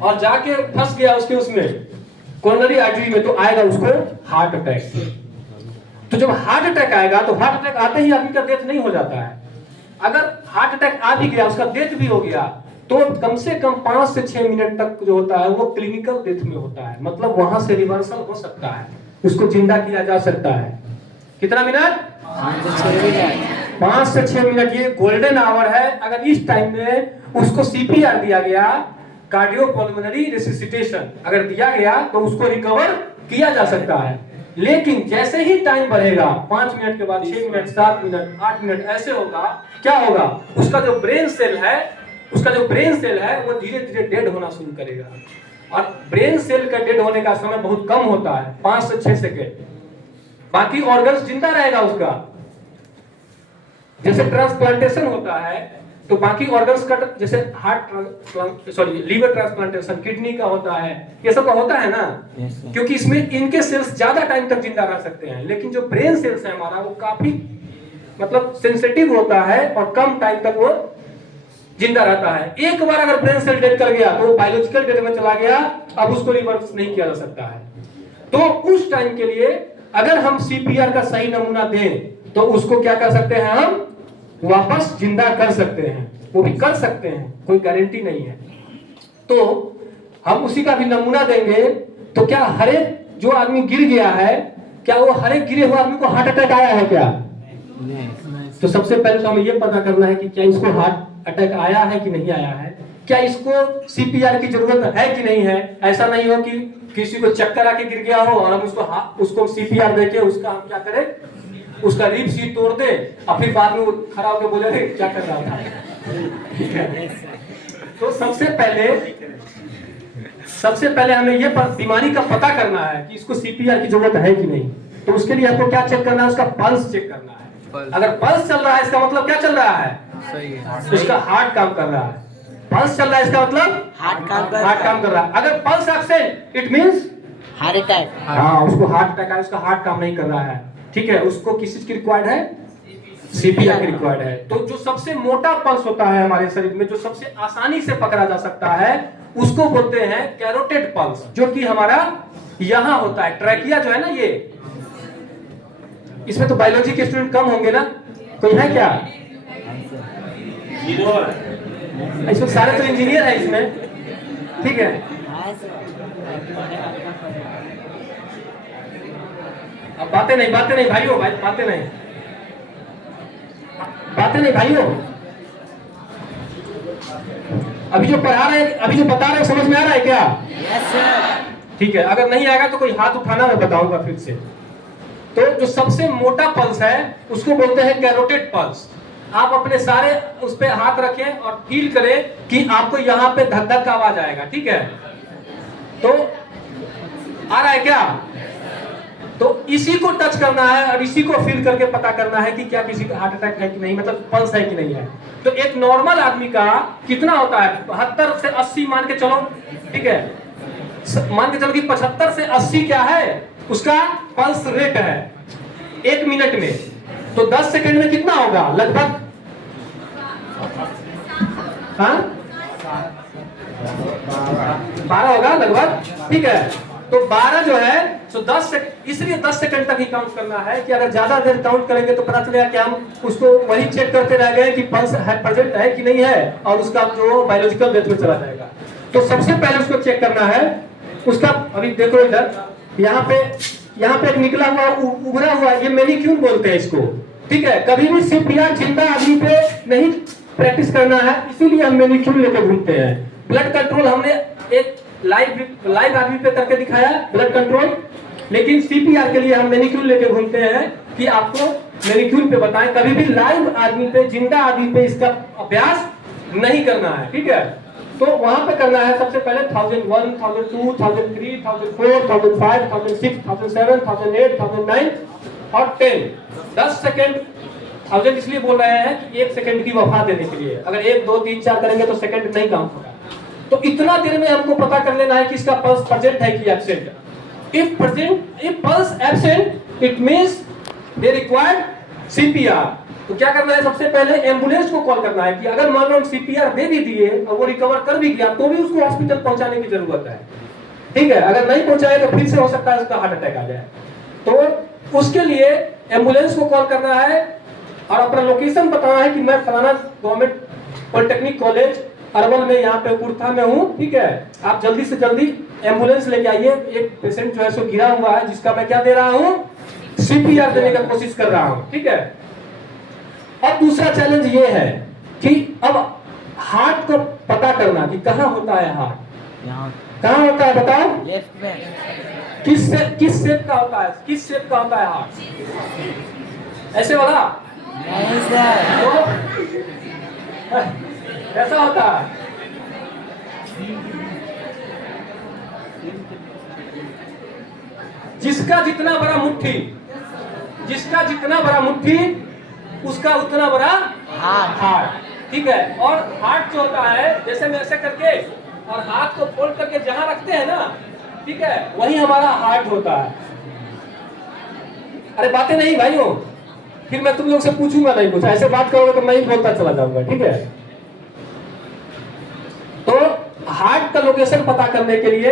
और जाके फंस गया उसके उसमें कोरोनरी आर्टरी में, तो आएगा उसको हार्ट अटैक। तो जब हार्ट अटैक आएगा तो हार्ट अटैक आते ही आदमी का डेथ नहीं हो जाता है। अगर हार्ट अटैक आ भी गया, उसका डेथ भी हो गया, तो कम से कम 5 से 6 मिनट तक जो होता है वो क्लिनिकल डेथ में होता है, मतलब वहां से रिवर्सल हो सकता है, उसको जिंदा किया जा सकता है। कितना मिनट? 5 से 6 मिनट, ये गोल्डन आवर है। अगर इस टाइम में उसको सीपीआर दिया गया, कार्डियोपल्मोनरी रिससिटेशन अगर दिया गया, तो उसको रिकवर किया जा सकता है। लेकिन जैसे ही टाइम बढ़ेगा, 5 मिनट के बाद 6 मिनट, 7 मिनट, 8 मिनट ऐसे होगा, क्या होगा? उसका जो ब्रेन सेल है वो धीरे धीरे डेड होना शुरू करेगा। और ब्रेन सेल का डेड होने का समय बहुत कम होता है, 5 से 6 सेकेंड। बाकी ऑर्गन्स जिंदा रहेगा उसका। जैसे ट्रांसप्लांटेशन होता है तो बाकी ऑर्गन्स का, जैसे लीवर ट्रांसप्लांटेशन, किडनी का होता है, ये सब का होता है ना, क्योंकि इसमें इनके सेल्स ज्यादा टाइम तक जिंदा रह सकते हैं। लेकिन जो ब्रेन सेल्स है हमारा, वो काफी मतलब सेंसिटिव होता है और कम टाइम तक वो जिंदा रहता है। एक बार अगर ब्रेन सेल डेड कर गया तो वो बायोलॉजिकल डेथ में चला गया, अब उसको रिवर्स नहीं किया जा सकता है। तो उस टाइम के लिए अगर हम सीपीआर का सही नमूना दें तो उसको क्या कर सकते हैं, हम वापस जिंदा कर सकते हैं। वो भी कर सकते हैं, कोई गारंटी नहीं है। तो हम उसी का भी नमूना देंगे। तो क्या हर एक जो आदमी गिर गया है, क्या वो हर एक गिरे हुए आदमी को हार्ट अटैक आया है क्या? तो सबसे पहले तो हमें ये पता करना है कि क्या इसको हार्ट अटैक आया है कि नहीं आया है, क्या इसको सीपीआर की जरूरत है कि नहीं है। ऐसा नहीं हो कि किसी को चक्कर आके गिर गया हो और हम उसको सीपीआर देके उसका हम क्या करें, उसका रिब सीट तोड़ दे और फिर बाद में वो खड़ा होकर बोले क्या कर रहा था। ठीक है, तो सबसे पहले हमें ये बीमारी का पता करना है कि इसको सीपीआर की जरूरत है कि नहीं। तो उसके लिए आपको क्या चेक करना है, उसका पल्स चेक करना है। अगर पल्स चल रहा है, इसका मतलब क्या चल रहा है, सही है, उसका हार्ट काम कर रहा है। पल्स चल रहा है, इसका मतलब हार्ट काम कर रहा है। अगर pulse absent, it means heart attack. हाँ, उसको हार्ट अटैक है, उसका हार्ट काम नहीं कर रहा है। ठीक है, उसको किस चीज की रिक्वायर्ड है, सीपीआर की रिक्वायर्ड है। तो जो सबसे मोटा पल्स होता है हमारे शरीर में, जो सबसे आसानी से पकड़ा जा सकता है, उसको बोलते हैं कैरोटिड पल्स, जो कि हमारा यहां होता है। ट्रैकिया जो है ना, ये इसमें तो बायोलॉजी के स्टूडेंट कम होंगे ना, कोई है क्या? इसमें सारे तो इंजीनियर है इसमें। ठीक है, अब बातें नहीं भाइयों, बातें नहीं भाइयों। अभी जो पढ़ा रहे हैं, अभी जो बता रहे हैं, समझ में आ रहा है क्या? Yes sir. ठीक है, अगर नहीं आएगा तो कोई हाथ उठाना, मैं बताऊंगा फिर से। तो जो सबसे मोटा पल्स है उसको बोलते हैं कैरोटिड पल्स। आप अपने सारे उस पे हाथ रखें और फील करें कि आपको यहाँ पे धक धक का आवाज आएगा। ठीक है, तो आ रहा है क्या? तो इसी को टच करना है और इसी को फील करके पता करना है कि क्या किसी का हार्ट अटैक है कि नहीं, मतलब पल्स है कि नहीं है। तो एक नॉर्मल आदमी का कितना होता है, 72 से 80 मान के चलो। ठीक है, मान के चलो कि 75 से 80 क्या है, उसका पल्स रेट है 1 मिनट में। तो 10 सेकंड में कितना होगा लगभग? हाँ, 12 होगा लगभग। ठीक है, तो 12 जो है तो 10 इसलिए 10 सेकंड तक ही काउंट करना है कि अगर ज्यादा देर काउंट करेंगे तो पता चलेगा कि हम उसको वही चेक करते रह गए कि पल्स प्रेजेंट है कि नहीं है, और उसका जो बायोलॉजिकल डेथ में चला जाएगा। तो सबसे पहले उसको चेक करना है उसका। अभी देखो इधर, यहाँ पे एक निकला हुआ उभरा हुआ, ये मेनिक्यूल बोलते हैं इसको। ठीक है, कभी भी सीपीआर जिंदा आदमी पे नहीं प्रैक्टिस करना है, इसीलिए हम मेनिक्यूल लेकर घूमते हैं। ब्लड कंट्रोल हमने एक लाइव आदमी पे करके दिखाया ब्लड कंट्रोल, लेकिन सीपीआर के लिए हम मेनिक्यूल लेके घूमते हैं कि आपको मेनिक्यूल पे बताएं। कभी भी लाइव आदमी पे, जिंदा आदमी पे इसका अभ्यास नहीं करना है। ठीक है, तो वहां पे करना है सबसे पहले 1001, 1002, 1003, 1004, 1005, 1006, 1007, 1008, 1009 और 10। 10 सेकेंड 1000 इसलिए बोल रहे हैं कि 1 सेकंड की वफा देने के लिए। अगर 1, 2, 3, 4 करेंगे तो सेकंड नहीं काउंट होगा। तो इतना देर में हमको पता कर लेना है कि इसका पल्स प्रेजेंट है कि absent. If pulse absent, it means they require CPR. तो क्या करना है, सबसे पहले एम्बुलेंस को कॉल करना है कि अगर मान लो हम सीपीआर दे भी दिए और वो रिकवर कर भी गया तो भी उसको हॉस्पिटल पहुंचाने की जरूरत है। ठीक है, अगर नहीं पहुंचाए तो फिर से हो सकता है उसका हार्ट अटैक आ जाए। तो उसके लिए एम्बुलेंस को कॉल करना है और अपना लोकेशन बताना है कि मैं फलाना गवर्नमेंट पॉलिटेक्निक कॉलेज अरवल में यहाँ पे कुर्था में हूँ। ठीक है, आप जल्दी से जल्दी एम्बुलेंस लेके आइए, एक पेशेंट जो है सो गिरा हुआ है जिसका मैं क्या दे रहा हूँ, सीपीआर देने का कोशिश कर रहा हूँ। ठीक है, अब दूसरा चैलेंज ये है कि अब हार्ट को पता करना कि कहाँ होता है हार्ट, यहाँ कहाँ होता है बताओ, लेफ्ट में। किस शेप का होता है, किस शेप का होता है हार्ट, ऐसे वाला नहीं सर। तो ऐसा होता है। जिसका जितना बड़ा मुट्ठी, जिसका जितना बड़ा मुट्ठी उसका उतना बड़ा हार्ट। ठीक है, और हार्ट जो होता है जैसे मैं ऐसे करके और हाथ को फोल्ड करके जहां रखते हैं ना, ठीक है, वही हमारा हार्ट होता है। अरे बातें नहीं भाइयों, फिर मैं तुम लोग से पूछूंगा नहीं कुछ, ऐसे बात करोगे तो मैं ही बोलता चला जाऊंगा। ठीक है, तो हार्ट का लोकेशन पता करने के लिए